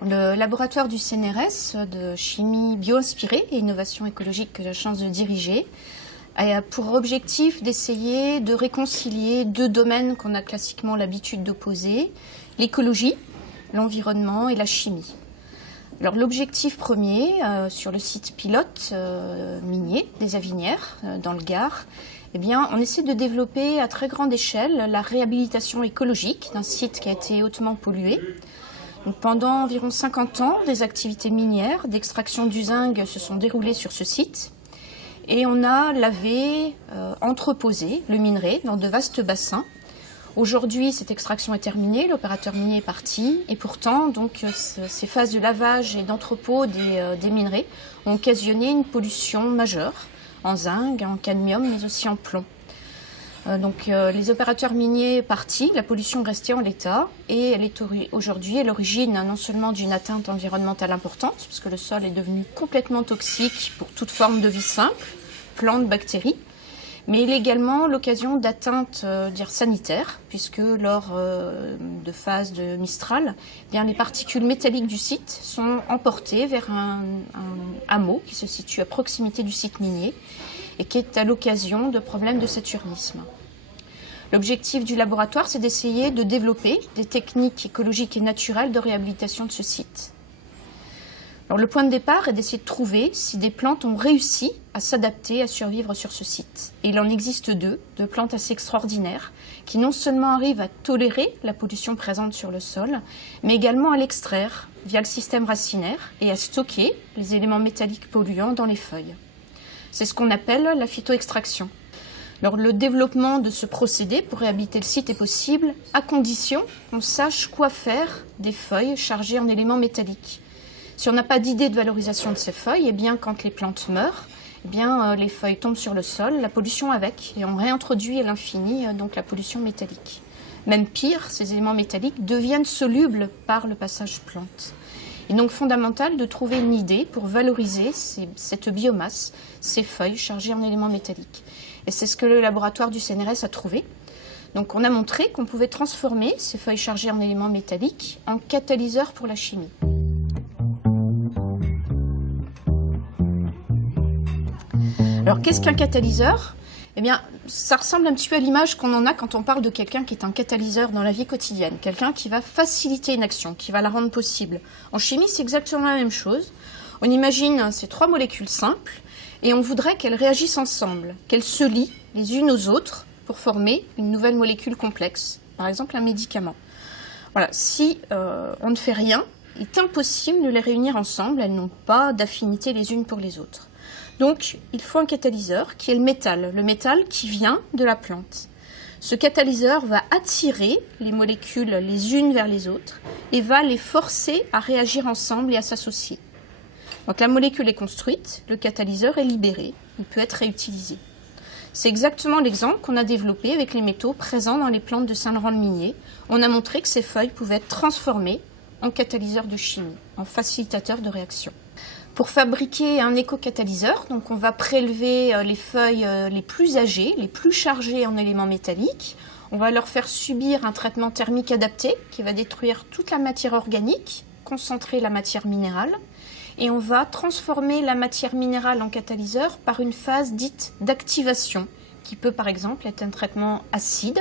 Le laboratoire du CNRS de chimie bio-inspirée et innovation écologique que j'ai la chance de diriger a pour objectif d'essayer de réconcilier deux domaines qu'on a classiquement l'habitude d'opposer, l'écologie, l'environnement et la chimie. Alors l'objectif premier sur le site pilote minier des Avinières dans le Gard, eh bien, on essaie de développer à très grande échelle la réhabilitation écologique d'un site qui a été hautement pollué. Donc, pendant environ 50 ans, des activités minières d'extraction du zinc se sont déroulées sur ce site et on a lavé, entreposé le minerai dans de vastes bassins. Aujourd'hui, cette extraction est terminée, l'opérateur minier est parti et pourtant, donc, ces phases de lavage et d'entrepôt des minerais ont occasionné une pollution majeure en zinc, en cadmium, mais aussi en plomb. Les opérateurs miniers partis, la pollution restait en l'état et elle est aujourd'hui à l'origine non seulement d'une atteinte environnementale importante, puisque le sol est devenu complètement toxique pour toute forme de vie simple, plantes, bactéries, mais il est également l'occasion d'atteintes sanitaires, puisque lors de phases de Mistral, eh bien, les particules métalliques du site sont emportées vers un hameau qui se situe à proximité du site minier et qui est à l'occasion de problèmes de saturnisme. L'objectif du laboratoire, c'est d'essayer de développer des techniques écologiques et naturelles de réhabilitation de ce site. Alors, le point de départ est d'essayer de trouver si des plantes ont réussi à s'adapter, à survivre sur ce site. Et il en existe deux plantes assez extraordinaires, qui non seulement arrivent à tolérer la pollution présente sur le sol, mais également à l'extraire via le système racinaire et à stocker les éléments métalliques polluants dans les feuilles. C'est ce qu'on appelle la phytoextraction. Alors, le développement de ce procédé pour réhabiliter le site est possible à condition qu'on sache quoi faire des feuilles chargées en éléments métalliques. Si on n'a pas d'idée de valorisation de ces feuilles, eh bien, quand les plantes meurent, eh bien, les feuilles tombent sur le sol, la pollution avec, et on réintroduit à l'infini donc la pollution métallique. Même pire, ces éléments métalliques deviennent solubles par le passage plante. Il est donc fondamental de trouver une idée pour valoriser cette biomasse, ces feuilles chargées en éléments métalliques. Et c'est ce que le laboratoire du CNRS a trouvé. Donc on a montré qu'on pouvait transformer ces feuilles chargées en éléments métalliques en catalyseurs pour la chimie. Alors qu'est-ce qu'un catalyseur ? Eh bien, ça ressemble un petit peu à l'image qu'on en a quand on parle de quelqu'un qui est un catalyseur dans la vie quotidienne, quelqu'un qui va faciliter une action, qui va la rendre possible. En chimie, c'est exactement la même chose. On imagine ces trois molécules simples et on voudrait qu'elles réagissent ensemble, qu'elles se lient les unes aux autres pour former une nouvelle molécule complexe, par exemple un médicament. Voilà, si on ne fait rien, il est impossible de les réunir ensemble, elles n'ont pas d'affinité les unes pour les autres. Donc, il faut un catalyseur qui est le métal qui vient de la plante. Ce catalyseur va attirer les molécules les unes vers les autres et va les forcer à réagir ensemble et à s'associer. Donc la molécule est construite, le catalyseur est libéré, il peut être réutilisé. C'est exactement l'exemple qu'on a développé avec les métaux présents dans les plantes de Saint-Laurent-le-Minier. On a montré que ces feuilles pouvaient être transformées en catalyseurs de chimie, en facilitateurs de réaction. Pour fabriquer un éco-catalyseur, donc on va prélever les feuilles les plus âgées, les plus chargées en éléments métalliques. On va leur faire subir un traitement thermique adapté qui va détruire toute la matière organique, concentrer la matière minérale. Et on va transformer la matière minérale en catalyseur par une phase dite d'activation, qui peut par exemple être un traitement acide,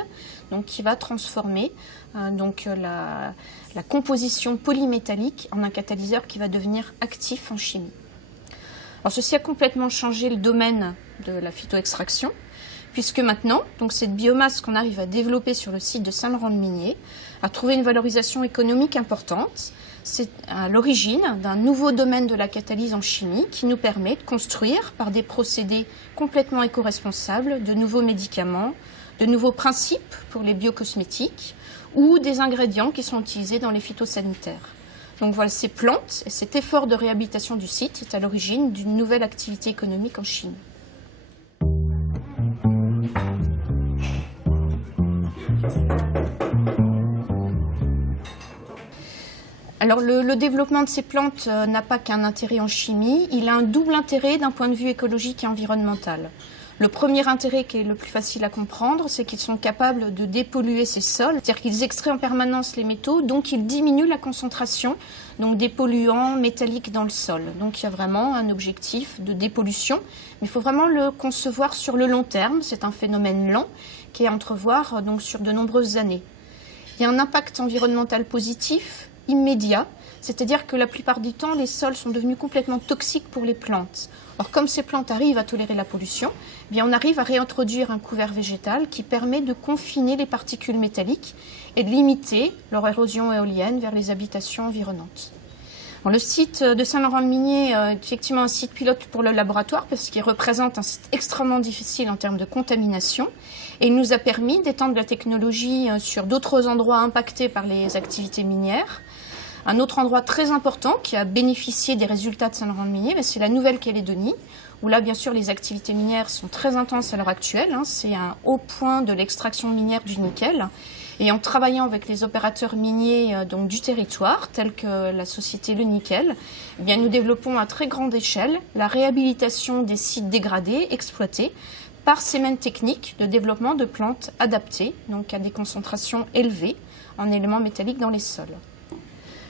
donc qui va transformer la composition polymétallique en un catalyseur qui va devenir actif en chimie. Alors ceci a complètement changé le domaine de la phytoextraction, puisque maintenant, donc cette biomasse qu'on arrive à développer sur le site de Saint-Laurent-le-Minier a trouvé une valorisation économique importante. C'est à l'origine d'un nouveau domaine de la catalyse en chimie qui nous permet de construire par des procédés complètement éco-responsables de nouveaux médicaments, de nouveaux principes pour les biocosmétiques ou des ingrédients qui sont utilisés dans les phytosanitaires. Donc voilà, ces plantes et cet effort de réhabilitation du site est à l'origine d'une nouvelle activité économique en chimie. Alors le développement de ces plantes n'a pas qu'un intérêt en chimie, il a un double intérêt d'un point de vue écologique et environnemental. Le premier intérêt, qui est le plus facile à comprendre, c'est qu'ils sont capables de dépolluer ces sols, c'est-à-dire qu'ils extraient en permanence les métaux, donc ils diminuent la concentration des polluants métalliques dans le sol. Donc il y a vraiment un objectif de dépollution, mais il faut vraiment le concevoir sur le long terme. C'est un phénomène lent qui est à entrevoir sur de nombreuses années. Il y a un impact environnemental positif, immédiat, c'est-à-dire que la plupart du temps, les sols sont devenus complètement toxiques pour les plantes. Or, comme ces plantes arrivent à tolérer la pollution, eh bien, on arrive à réintroduire un couvert végétal qui permet de confiner les particules métalliques et de limiter leur érosion éolienne vers les habitations environnantes. Alors, le site de Saint-Laurent-le-Minier est effectivement un site pilote pour le laboratoire parce qu'il représente un site extrêmement difficile en termes de contamination et il nous a permis d'étendre la technologie sur d'autres endroits impactés par les activités minières. Un autre endroit très important qui a bénéficié des résultats de Saint-Laurent-le-Minier, c'est la Nouvelle-Calédonie, où là, bien sûr, les activités minières sont très intenses à l'heure actuelle. C'est un haut point de l'extraction minière du nickel. Et en travaillant avec les opérateurs miniers du territoire, tels que la société Le Nickel, eh bien, nous développons à très grande échelle la réhabilitation des sites dégradés, exploités, par ces mêmes techniques de développement de plantes adaptées, donc à des concentrations élevées en éléments métalliques dans les sols.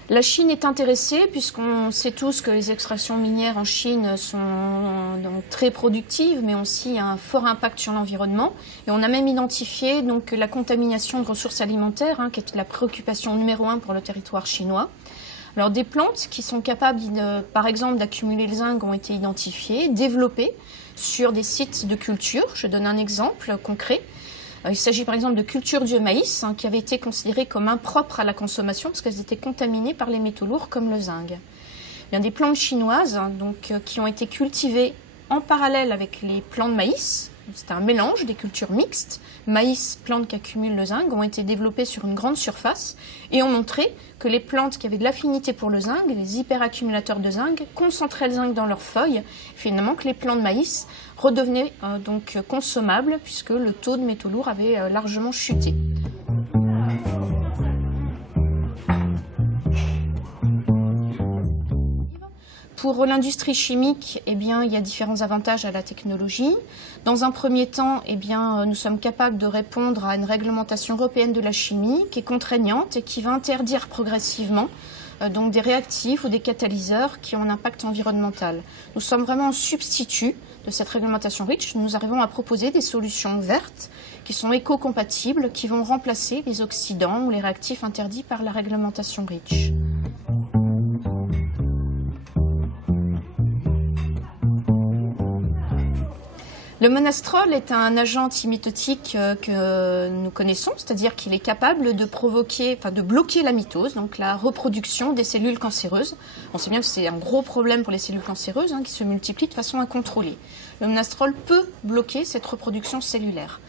La Chine est intéressée puisqu'on sait tous que les extractions minières en Chine sont très productives mais aussi un fort impact sur l'environnement. Et on a même identifié la contamination de ressources alimentaires qui est la préoccupation numéro 1 pour le territoire chinois. Alors des plantes qui sont capables par exemple d'accumuler le zinc ont été identifiées, développées sur des sites de culture. Je donne un exemple concret. Il s'agit par exemple de cultures de maïs qui avaient été considérées comme impropres à la consommation parce qu'elles étaient contaminées par les métaux lourds comme le zinc. Il y a des plantes chinoises qui ont été cultivées en parallèle avec les plants de maïs. C'est un mélange des cultures mixtes. Maïs, plantes qui accumulent le zinc, ont été développées sur une grande surface et ont montré que les plantes qui avaient de l'affinité pour le zinc, les hyperaccumulateurs de zinc, concentraient le zinc dans leurs feuilles. Finalement, que les plants de maïs redevenaient consommables puisque le taux de métaux lourds avait largement chuté. Pour l'industrie chimique, il y a différents avantages à la technologie. Dans un premier temps, nous sommes capables de répondre à une réglementation européenne de la chimie qui est contraignante et qui va interdire progressivement des réactifs ou des catalyseurs qui ont un impact environnemental. Nous sommes vraiment un substitut de cette réglementation REACH. Nous arrivons à proposer des solutions vertes qui sont éco-compatibles, qui vont remplacer les oxydants ou les réactifs interdits par la réglementation REACH. Le monastrol est un agent antimitotique que nous connaissons, c'est-à-dire qu'il est capable de bloquer la mitose, donc la reproduction des cellules cancéreuses. On sait bien que c'est un gros problème pour les cellules cancéreuses qui se multiplient de façon incontrôlée. Le monastrol peut bloquer cette reproduction cellulaire.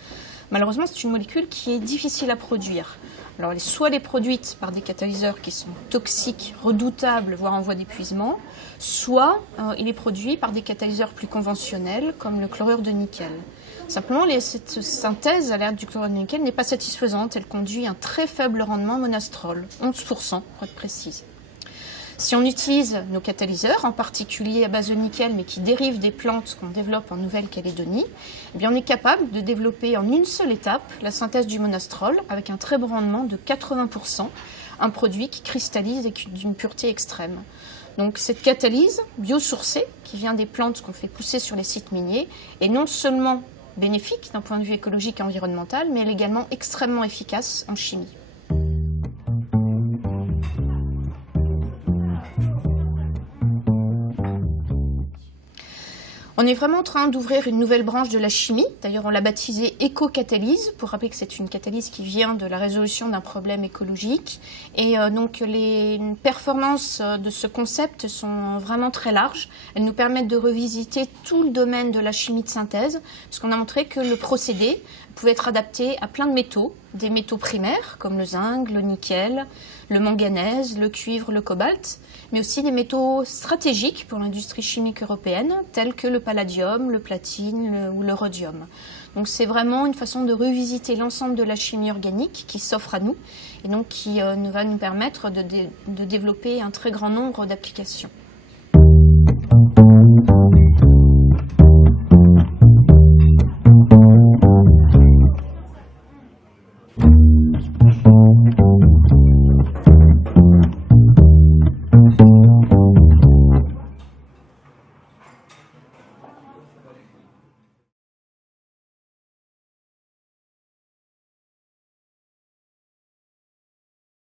Malheureusement, c'est une molécule qui est difficile à produire. Alors, soit elle est produite par des catalyseurs qui sont toxiques, redoutables, voire en voie d'épuisement, soit il est produit par des catalyseurs plus conventionnels, comme le chlorure de nickel. Simplement, cette synthèse à l'aide du chlorure de nickel n'est pas satisfaisante. Elle conduit à un très faible rendement monastrol, 11% pour être précise. Si on utilise nos catalyseurs, en particulier à base de nickel, mais qui dérivent des plantes qu'on développe en Nouvelle-Calédonie, on est capable de développer en une seule étape la synthèse du monastrol avec un très bon rendement de 80%, un produit qui cristallise et d'une pureté extrême. Donc cette catalyse biosourcée, qui vient des plantes qu'on fait pousser sur les sites miniers, est non seulement bénéfique d'un point de vue écologique et environnemental, mais elle est également extrêmement efficace en chimie. On est vraiment en train d'ouvrir une nouvelle branche de la chimie. D'ailleurs, on l'a baptisée éco-catalyse, pour rappeler que c'est une catalyse qui vient de la résolution d'un problème écologique. Et les performances de ce concept sont vraiment très larges. Elles nous permettent de revisiter tout le domaine de la chimie de synthèse, parce qu'on a montré que le procédé pouvait être adapté à plein de métaux, des métaux primaires comme le zinc, le nickel, le manganèse, le cuivre, le cobalt, mais aussi des métaux stratégiques pour l'industrie chimique européenne, tels que le palladium, le platine ou le rhodium. Donc c'est vraiment une façon de revisiter l'ensemble de la chimie organique qui s'offre à nous et donc qui va nous permettre de développer un très grand nombre d'applications.